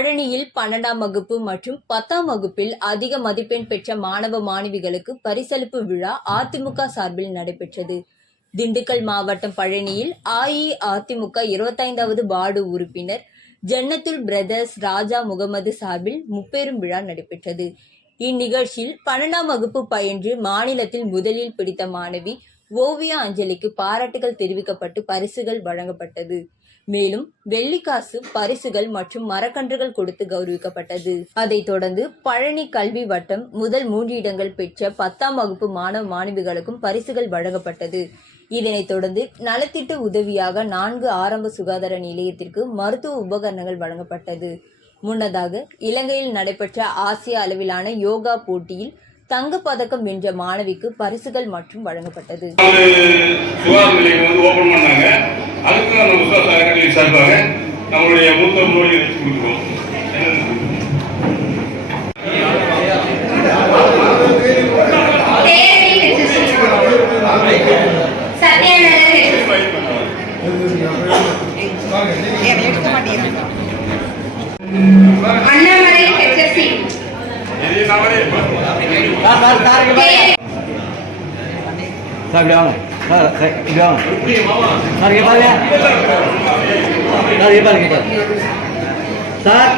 பழனியில் பன்னெண்டாம் வகுப்பு மற்றும் பத்தாம் வகுப்பில் அதிக மதிப்பெண் பெற்ற மாணவ மாணவிகளுக்கு பரிசளிப்பு விழா அதிமுக சார்பில் நடைபெற்றது. திண்டுக்கல் மாவட்டம் பழனியில் அஇஅதிமுக இருபத்தைந்தாவது வார்டு உறுப்பினர் ஜன்னத்துல் பிரதர்ஸ் ராஜா முகமது சார்பில் முப்பெரும் விழா நடைபெற்றது. இந்நிகழ்ச்சியில் பன்னெண்டாம் வகுப்பு பயின்று மாநிலத்தில் முதலில் பிடித்த மாணவி ஓவியா அஞ்சலிக்கு பாராட்டுகள் தெரிவிக்கப்பட்டு பரிசுகள் வழங்கப்பட்டது. மேலும் வெள்ளிக்காசு பரிசுகள் மற்றும் மரக்கன்றுகள் கொடுத்து கௌரவிக்கப்பட்டது. அதைத் தொடர்ந்து பழனி கல்வி வட்டம் முதல் மூன்று இடங்கள் பெற்ற பத்தாம் வகுப்பு மாணவ மாணவிகளுக்கும் பரிசுகள் வழங்கப்பட்டது. இதனைத் தொடர்ந்து நலத்திட்ட உதவியாக நான்கு ஆரம்ப சுகாதார நிலையத்திற்கு மருத்துவ உபகரணங்கள் வழங்கப்பட்டது. முன்னதாக இலங்கையில் நடைபெற்ற ஆசிய அளவிலான யோகா போட்டியில் தங்கப் பதக்கம் வென்ற மாணவிக்கு பரிசுகள் மற்றும் வழங்கப்பட்டது. அறக்கட்டளை நம்மளுடைய மூத்த முன்னோடி வச்சு கொடுக்குறோம் எடுக்க மாட்டேங்கிறாங்க Annamalai HSC sir sir sir sir இப்படி வாங்க. சார் சார் இப்படி வாங்க. சார் இங்கே பாருங்க சார் இங்கே பாருங்க இங்க பாருங்க. சார்.